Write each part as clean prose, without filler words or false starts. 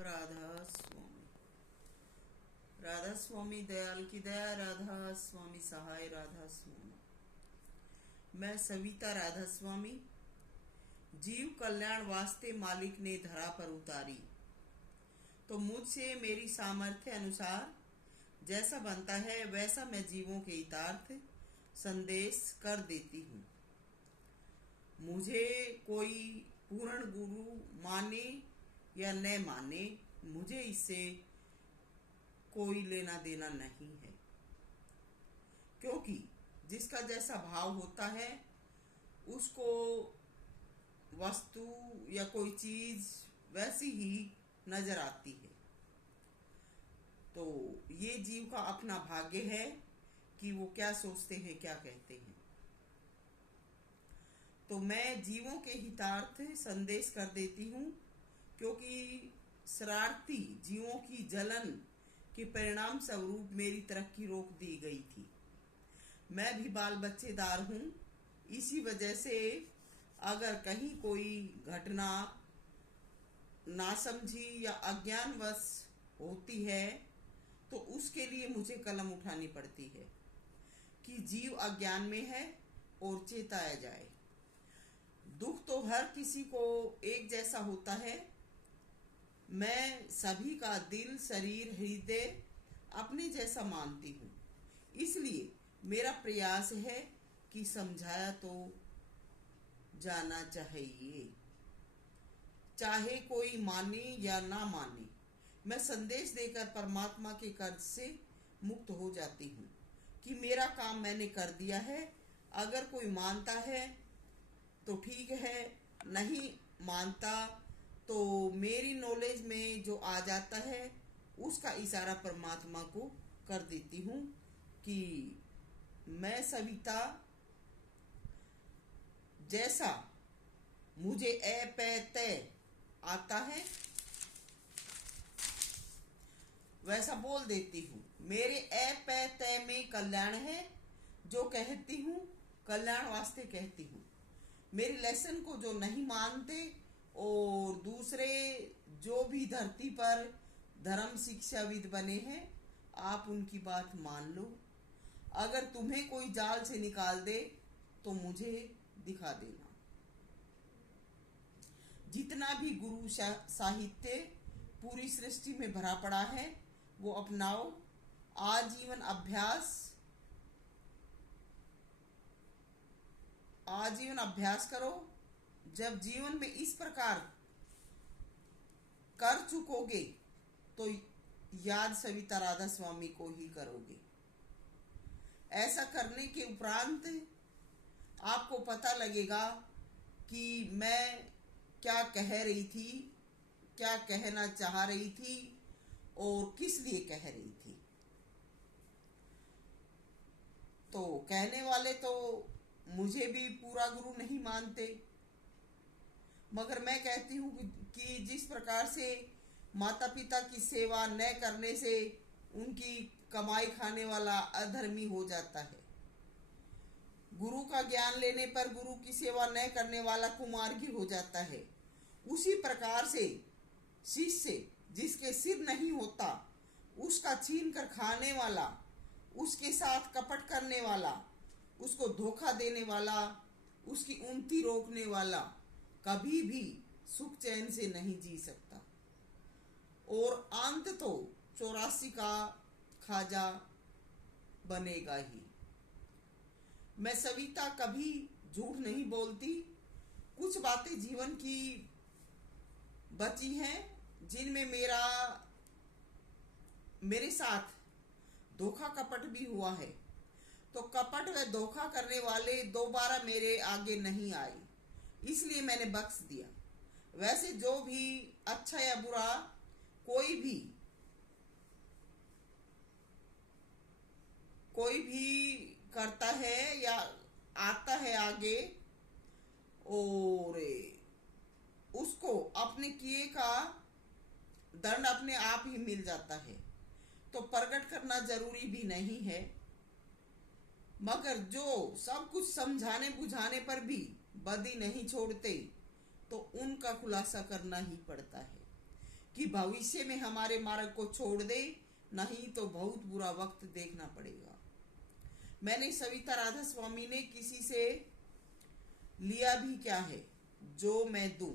राधा स्वामी। राधा स्वामी दयाल की दया, राधा स्वामी सहाय, राधा स्वामी। मैं सविता राधा स्वामी जीव कल्याण वास्ते मालिक ने धरा पर उतारी, तो मुझसे मेरी सामर्थ्य अनुसार जैसा बनता है वैसा मैं जीवों के हितार्थ संदेश कर देती हूँ। मुझे कोई पूर्ण गुरु माने या न माने, मुझे इससे कोई लेना देना नहीं है, क्योंकि जिसका जैसा भाव होता है उसको वस्तु या कोई चीज वैसी ही नजर आती है। तो ये जीव का अपना भाग्य है कि वो क्या सोचते हैं, क्या कहते हैं। तो मैं जीवों के हितार्थ संदेश कर देती हूँ, क्योंकि शरारती जीवों की जलन के परिणाम स्वरूप मेरी तरक्की रोक दी गई थी। मैं भी बाल बच्चेदार हूँ, इसी वजह से अगर कहीं कोई घटना नासमझी या अज्ञानवश होती है तो उसके लिए मुझे कलम उठानी पड़ती है कि जीव अज्ञान में है और चेताया जाए। दुख तो हर किसी को एक जैसा होता है। मैं सभी का दिल, शरीर, हृदय अपने जैसा मानती हूँ, इसलिए मेरा प्रयास है कि समझाया तो जाना चाहिए, चाहे कोई माने या ना माने। मैं संदेश देकर परमात्मा के कर्ज से मुक्त हो जाती हूँ कि मेरा काम मैंने कर दिया है। अगर कोई मानता है तो ठीक है, नहीं मानता तो मेरी नॉलेज में जो आ जाता है उसका इशारा परमात्मा को कर देती हूँ कि मैं सविता जैसा मुझे ए पे तय आता है वैसा बोल देती हूँ। मेरे ए पे तय में कल्याण है, जो कहती हूँ कल्याण वास्ते कहती हूँ। मेरी लेसन को जो नहीं मानते और दूसरे जो भी धरती पर धर्म शिक्षाविद बने हैं, आप उनकी बात मान लो। अगर तुम्हें कोई जाल से निकाल दे तो मुझे दिखा देना। जितना भी गुरु साहित्य पूरी सृष्टि में भरा पड़ा है वो अपनाओ। आजीवन अभ्यास करो। जब जीवन में इस प्रकार कर चुकोगे तो याद सविता राधा स्वामी को ही करोगे। ऐसा करने के उपरांत आपको पता लगेगा कि मैं क्या कह रही थी, क्या कहना चाह रही थी और किस लिए कह रही थी। तो कहने वाले तो मुझे भी पूरा गुरु नहीं मानते, मगर मैं कहती हूँ कि जिस प्रकार से माता पिता की सेवा न करने से उनकी कमाई खाने वाला अधर्मी हो जाता है, गुरु का ज्ञान लेने पर गुरु की सेवा न करने वाला कुमार्गी हो जाता है, उसी प्रकार से शिष्य जिसके सिर नहीं होता उसका छीन कर खाने वाला, उसके साथ कपट करने वाला, उसको धोखा देने वाला, उसकी उन्नति रोकने वाला कभी भी सुख चैन से नहीं जी सकता और अंत तो 84 का खाजा बनेगा ही। मैं सविता कभी झूठ नहीं बोलती। कुछ बातें जीवन की बची हैं जिनमें मेरे साथ धोखा कपट भी हुआ है, तो कपट व धोखा करने वाले दोबारा मेरे आगे नहीं आए, इसलिए मैंने बख्श दिया। वैसे जो भी अच्छा या बुरा कोई भी करता है या आता है आगे और उसको अपने किए का दंड अपने आप ही मिल जाता है, तो प्रकट करना जरूरी भी नहीं है। मगर जो सब कुछ समझाने बुझाने पर भी बदी नहीं छोड़ते तो उनका खुलासा करना ही पड़ता है। कि भविष्य में हमारे मार्ग को छोड़ दे, नहीं तो बहुत बुरा वक्त देखना पड़ेगा। मैंने सविता राधा स्वामी ने किसी से लिया भी क्या है जो मैं दूं।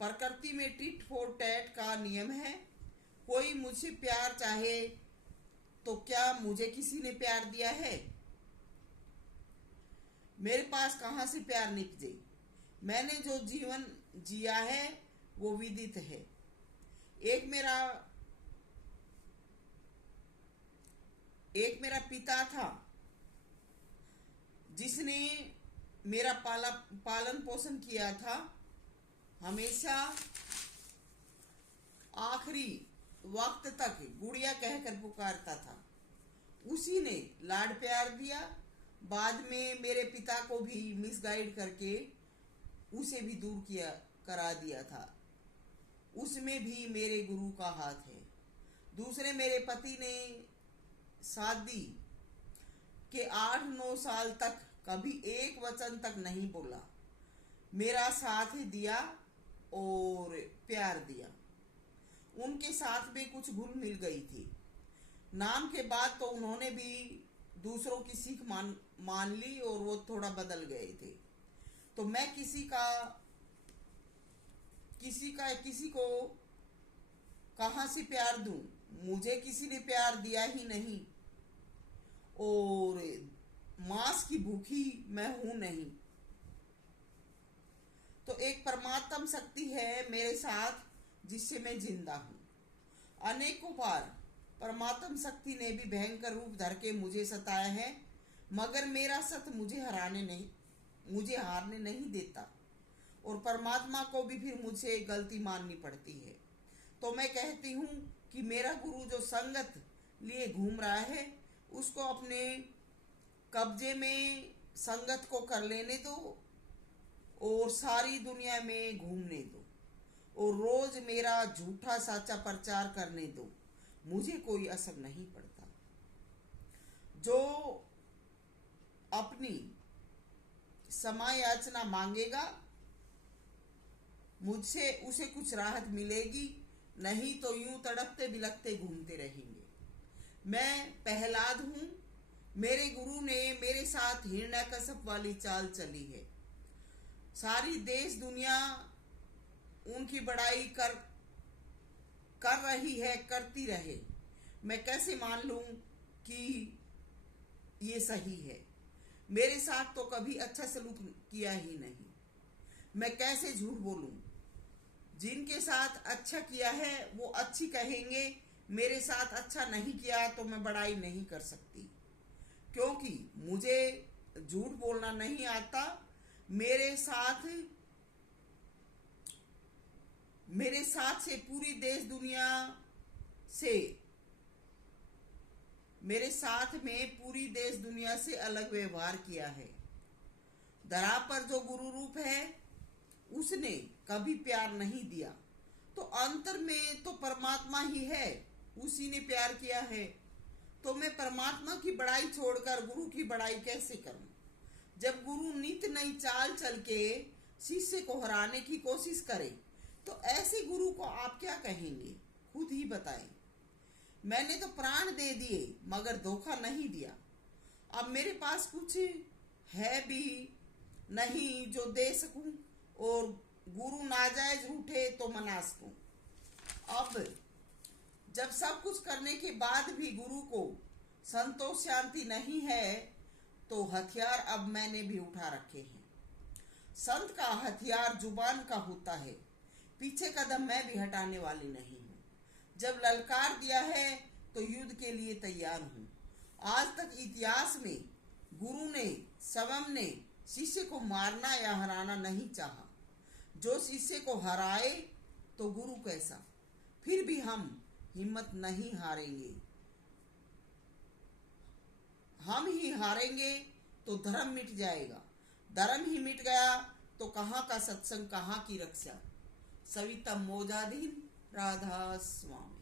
प्रकृति में टिट फॉर टैट का नियम है। कोई मुझसे प्यार चाहे तो क्या मुझे किसी ने प्यार दिया है? मेरे पास कहां से प्यार निपजे? मैंने जो जीवन जिया है वो विदित है। एक मेरा पिता था जिसने मेरा पालन पोषण किया था। हमेशा आखिरी वक्त तक गुड़िया कहकर पुकारता था। उसी ने लाड प्यार दिया। बाद में मेरे पिता को भी मिसगाइड करके उसे भी दूर करा दिया था। उसमें भी मेरे गुरु का हाथ है। दूसरे मेरे पति ने शादी के 8-9 साल तक कभी एक वचन तक नहीं बोला, मेरा साथ दिया और प्यार दिया। उनके साथ में कुछ घुल मिल गई थी। नाम के बाद तो उन्होंने भी दूसरों की सीख मान ली और वो थोड़ा बदल गए थे। तो मैं किसी को कहां से प्यार दूं? मुझे किसी ने प्यार दिया ही नहीं और मांस की भूखी मैं हूं नहीं। तो एक परमात्म शक्ति है मेरे साथ जिससे मैं जिंदा हूं। अनेकों बार परमात्म शक्ति ने भी भयंकर रूप धर के मुझे सताया है, मगर मेरा सत मुझे हारने नहीं देता और परमात्मा को भी फिर मुझे गलती माननी पड़ती है। तो मैं कहती हूँ कि मेरा गुरु जो संगत लिए घूम रहा है उसको अपने कब्जे में संगत को कर लेने दो और सारी दुनिया में घूमने दो और रोज मेरा झूठा साचा प्रचार करने दो। मुझे कोई असर नहीं पड़ता। जो अपनी समय याचना मांगेगा मुझसे उसे कुछ राहत मिलेगी, नहीं तो यूं तड़पते बिलखते घूमते रहेंगे। मैं प्रहलाद हूं। मेरे गुरु ने मेरे साथ हिरण्यकश्यप वाली चाल चली है। सारी देश दुनिया उनकी बड़ाई कर रही है, करती रहे। मैं कैसे मान लूं कि ये सही है? मेरे साथ तो कभी अच्छा सलूक किया ही नहीं। मैं कैसे झूठ बोलूं? जिनके साथ अच्छा किया है वो अच्छी कहेंगे, मेरे साथ अच्छा नहीं किया तो मैं बड़ाई नहीं कर सकती, क्योंकि मुझे झूठ बोलना नहीं आता। मेरे साथ से पूरी देश दुनिया से मेरे साथ में पूरी देश दुनिया से अलग व्यवहार किया है। धरा पर जो गुरु रूप है उसने कभी प्यार नहीं दिया, तो अंतर में तो परमात्मा ही है, उसी ने प्यार किया है। तो मैं परमात्मा की बड़ाई छोड़कर गुरु की बड़ाई कैसे करूं? जब गुरु नित नई चाल चल के शिष्य को हराने की कोशिश करे तो ऐसे गुरु को आप क्या कहेंगे? खुद ही बताएं। मैंने तो प्राण दे दिए मगर धोखा नहीं दिया। अब मेरे पास कुछ है भी नहीं जो दे सकूं और गुरु नाजायज रूठे तो मना सकूं। अब जब सब कुछ करने के बाद भी गुरु को संतोष शांति नहीं है तो हथियार अब मैंने भी उठा रखे हैं। संत का हथियार जुबान का होता है, पीछे कदम मैं भी हटाने वाली नहीं हूँ। जब ललकार दिया है तो युद्ध के लिए तैयार हूँ। आज तक इतिहास में गुरु ने स्वयं ने शिष्य को मारना या हराना नहीं चाहा। जो शिष्य को हराए तो गुरु कैसा। फिर भी हम हिम्मत नहीं हारेंगे। हम ही हारेंगे तो धर्म मिट जाएगा। धर्म ही मिट गया तो कहाँ का सत्संग, कहाँ की रक्षा। सविता मोजादीन, राधा स्वामी।